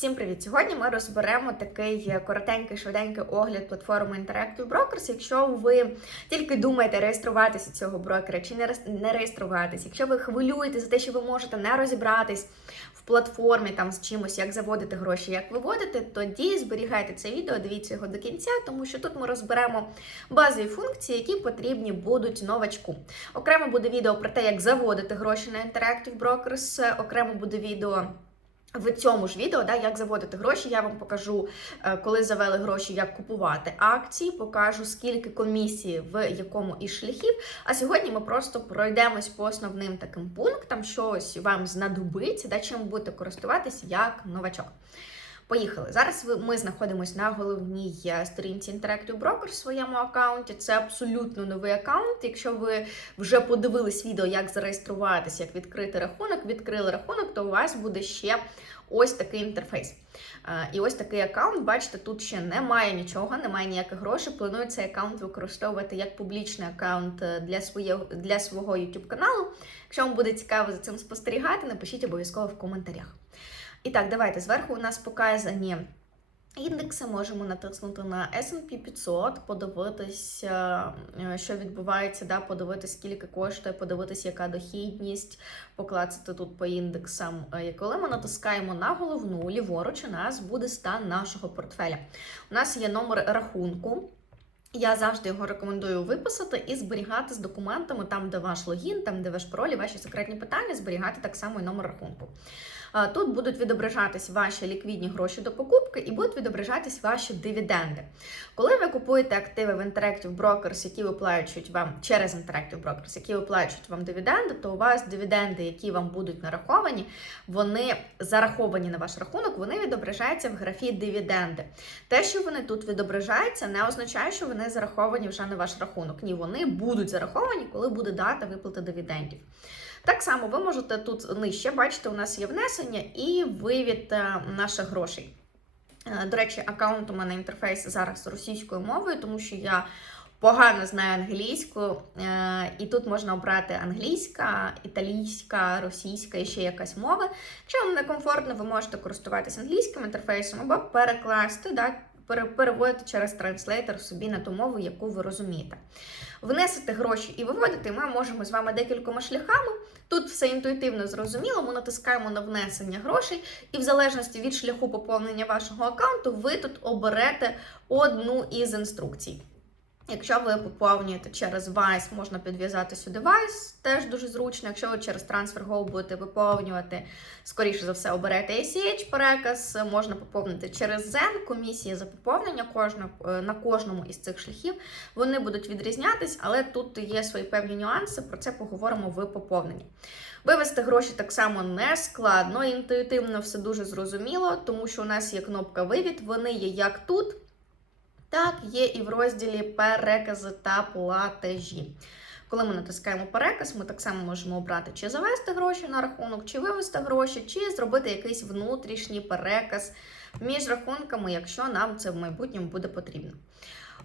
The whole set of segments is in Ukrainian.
Всім привіт! Сьогодні ми розберемо такий коротенький, швиденький огляд платформи Interactive Brokers. Якщо ви тільки думаєте реєструватися цього брокера чи не реєс- не реєструватись, якщо ви хвилюєте за те, що ви можете не розібратись в платформі там з чимось, як заводити гроші, як виводити, тоді зберігайте це відео, дивіться його до кінця, тому що тут ми розберемо базові функції, які потрібні будуть новачку. Окремо буде відео про те, як заводити гроші на Interactive Brokers, окремо буде відео. В цьому ж відео, да, як заводити гроші, я вам покажу, е, коли завели гроші, як купувати акції, покажу скільки комісії в якому із шляхів. А сьогодні ми просто пройдемось по основним таким пунктам, що ось вам знадобиться, да, чим будете користуватися як новачок. Поїхали. Зараз ми знаходимося на головній е, сторінці Interactive Broker в своєму аккаунті. Це абсолютно новий аккаунт. Якщо ви вже подивились відео, як зареєструватися, як відкрити рахунок, відкрили рахунок, то у вас буде ще ось такий інтерфейс. Е, І ось такий аккаунт. Бачите, тут ще немає нічого, немає ніяких грошей. Планую цей аккаунт використовувати як публічний аккаунт е, для своєго для свого YouTube каналу. Якщо вам буде цікаво за цим спостерігати, напишіть обов'язково в коментарях. І так, давайте зверху у нас показані. Індекси можемо натиснути на S&P 500, подивитися, е, що відбувається, да, подивитися, скільки коштує, подивитися, яка дохідність, поклацати тут по індексам. Е, І коли ми натискаємо на головну ліворуч, у нас буде стан нашого портфеля. У нас є номер рахунку. Я завжди його рекомендую виписати і зберігати з документами там, де ваш логін, там, де ваш пароль, ваші секретні питання, зберігати так само і номер рахунку. Тут будуть відображатись ваші ліквідні гроші до покупки і будуть відображатись ваші дивіденди. Коли ви купуєте активи в Interactive Brokers, які виплачують вам через Interactive Brokers, які виплачують вам дивіденди, то у вас дивіденди, які вам будуть нараховані, вони зараховані на ваш рахунок, вони відображаються в графі дивіденди. Те, що вони тут відображаються, не означає, що вони зараховані вже на ваш рахунок. Ні, вони будуть зараховані, коли буде дата виплати дивідендів. Так само ви можете тут нижче, бачите, у нас є внесення і вивід е, наших грошей. Е, До речі, аккаунт у мене інтерфейс зараз російською мовою, тому що я погано знаю англійську, е, і тут можна обрати англійська, італійська, російська і ще якась мова. Якщо вам некомфортно, ви можете користуватися англійським інтерфейсом або перекласти, да, переводити через транслейтер собі на ту мову, яку ви розумієте. Внесити гроші і виводити ми можемо з вами декількома шляхами. Тут все інтуїтивно зрозуміло. Ми натискаємо на внесення грошей, і в залежності від шляху поповнення вашого аккаунту, ви тут оберете одну із інструкцій. Якщо ви поповнюєте через Vice, можна підв'язати сюди Vice, теж дуже зручно. Якщо ви через TransferGo будете виповнювати, скоріше за все, оберете ACH переказ, можна поповнити через Zen, комісії за поповнення кожного, е, на кожному із цих шляхів. Вони будуть відрізнятись, але тут є свої певні нюанси, про це поговоримо в поповненні. Вивести гроші так само не складно, інтуїтивно все дуже зрозуміло, тому що у нас є кнопка вивід, вони є як тут. Так, є і в розділі перекази та платежі. Коли ми натискаємо переказ, ми так само можемо обрати, чи завести гроші на рахунок, чи вивести гроші, чи зробити якийсь внутрішній переказ між рахунками, якщо нам це в майбутньому буде потрібно.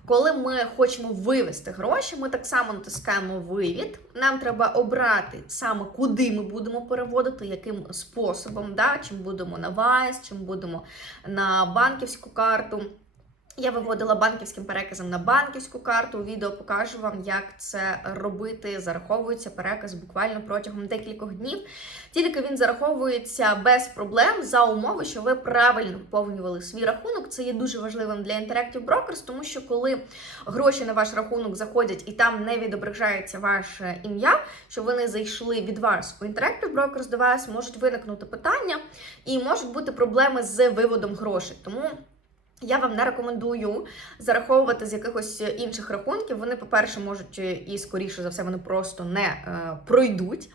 Коли ми хочемо вивести гроші, ми так само натискаємо вивід. Нам треба обрати саме куди ми будемо переводити, яким способом, да? чим будемо на Vice, чим будемо на банківську карту. Я виводила банківським переказом на банківську карту. У відео покажу вам, як це робити. Зараховується переказ буквально протягом декількох днів. Тільки він зараховується без проблем за умови, що ви правильно поповнювали свій рахунок. Це є дуже важливим для Interactive Brokers, тому що коли гроші на ваш рахунок заходять і там не відображається ваше ім'я, що вони зайшли від вас у Interactive Brokers до вас, можуть виникнути питання і можуть бути проблеми з виводом грошей. Тому. Я вам не рекомендую зараховувати з якихось інших рахунків. Вони, по-перше, можуть е, і скоріше за все, вони просто не е, пройдуть.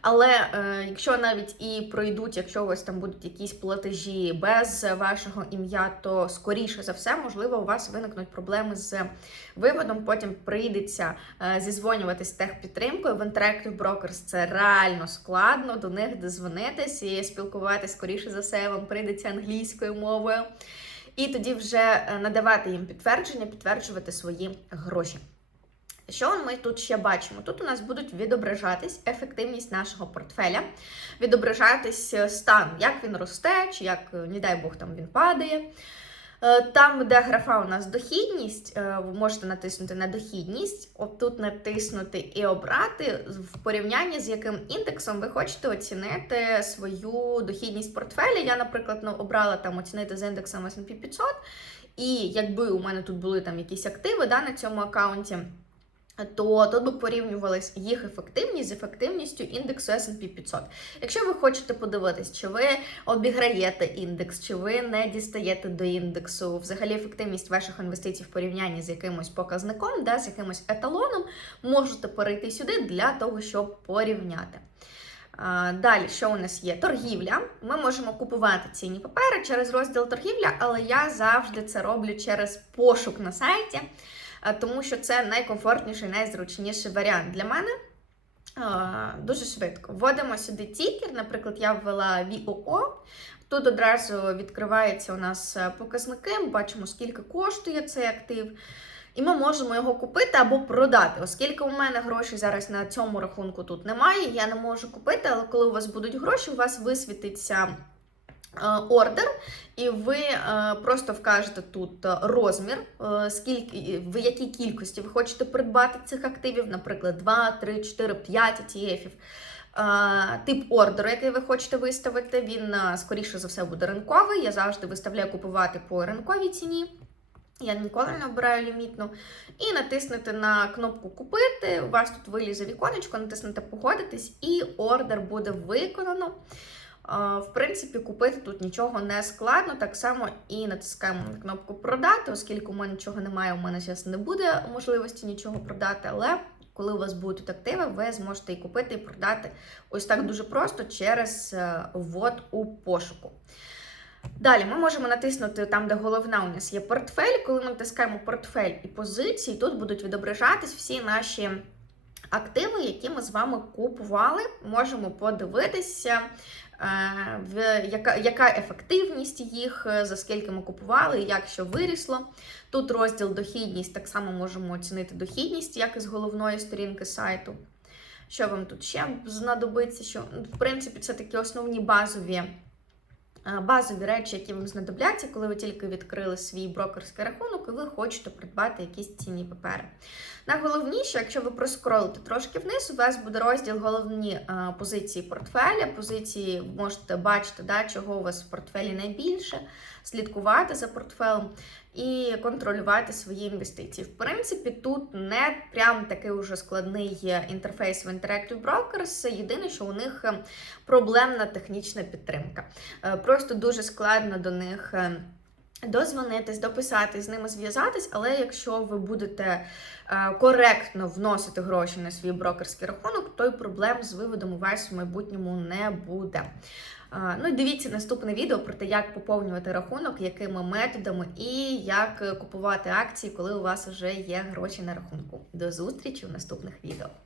Але е, якщо навіть і пройдуть, якщо у вас там будуть якісь платежі без вашого ім'я, то скоріше за все, можливо, у вас виникнуть проблеми з виводом. Потім прийдеться е, зізвонюватись з техпідтримкою. В Interactive Brokers це реально складно. До них дозвонитись і спілкуватись скоріше за все, вам прийдеться англійською мовою і тоді вже е, надавати їм підтвердження, підтверджувати свої гроші. Що ми тут ще бачимо? Тут у нас будуть відображатись ефективність нашого портфеля, відображатись е, стан, як він росте, чи як, е, не дай Бог, там він падає. Е, Там, де графа у нас дохідність, е, ви можете натиснути на дохідність, от тут натиснути і обрати в порівнянні з яким індексом ви хочете оцінити свою дохідність портфеля. Я, наприклад, ну, обрала там оцінити з індексом S&P 500, і якби у мене тут були там якісь активи да, на цьому аккаунті, то тут би порівнювалась їх ефективність з ефективністю індексу S&P 500. Якщо ви хочете подивитись, чи ви обіграєте індекс, чи ви не дістаєте до індексу, взагалі ефективність ваших інвестицій в порівнянні з якимось показником, да, з якимось еталоном, можете перейти сюди для того, щоб порівняти. Далі, що у нас є? Торгівля. Ми можемо купувати цінні папери через розділ торгівля, але я завжди це роблю через пошук на сайті, тому що це найкомфортніший, найзручніший варіант для мене. Дуже швидко. Вводимо сюди тікер. Наприклад, я ввела VOO. Тут одразу відкриваються у нас е, показники. Ми бачимо, скільки коштує цей актив. І ми можемо його купити або продати. Оскільки у мене грошей зараз на цьому рахунку тут немає, я не можу купити, але коли у вас будуть гроші, у вас висвітиться ордер, і ви е, просто вкажете тут е, розмір, е, скільки в якій кількості ви хочете придбати цих активів, наприклад, 2, 3, 4, 5 ETF. Е, Тип ордеру, який ви хочете виставити, він е, скоріше за все буде ринковий. Я завжди виставляю купувати по ринковій ціні. Я ніколи не обираю лімітну. І натиснути на кнопку Купити. У вас тут вилізе віконечко, натиснете Погодитись, і ордер буде виконано. В принципі, купити тут нічого не складно. Так само і натискаємо на кнопку Продати, оскільки у мене нічого немає, у мене зараз не буде можливості нічого продати. Але коли у вас будуть тут активи, ви зможете і купити, і продати ось так дуже просто через е, ввод у пошуку. Далі ми можемо натиснути там, де головна у нас є портфель. Коли ми натискаємо портфель і позиції, тут будуть відображатись всі наші активи, які ми з вами купували. Можемо подивитися, в яка, яка ефективність їх, е, за скільки ми купували, як що вирісло. Тут розділ дохідність, так само можемо оцінити дохідність, як і з головної сторінки сайту. Що вам тут ще знадобиться? Що, в принципі, це такі основні базові е, базові речі, які вам знадобляться, коли ви тільки відкрили свій брокерський рахунок і ви хочете придбати якісь цінні папери. Найголовніше, якщо ви проскролите трошки вниз, у вас буде розділ головні е, позиції портфеля. Позиції можете бачити, да, чого у вас в портфелі найбільше, слідкувати за портфелем і контролювати свої інвестиції. В принципі, тут не прям такий уже складний інтерфейс в Interactive Brokers. Єдине, що у них е, проблемна технічна підтримка. Е, Просто дуже складно до них. Дозвонитись, дописати, з ними зв'язатись, але якщо ви будете е, коректно вносити гроші на свій брокерський рахунок, то й проблем з виводом у вас в майбутньому не буде. Е, Ну і дивіться наступне відео про те, як поповнювати рахунок, якими методами і як купувати акції, коли у вас вже є гроші на рахунку. До зустрічі в наступних відео.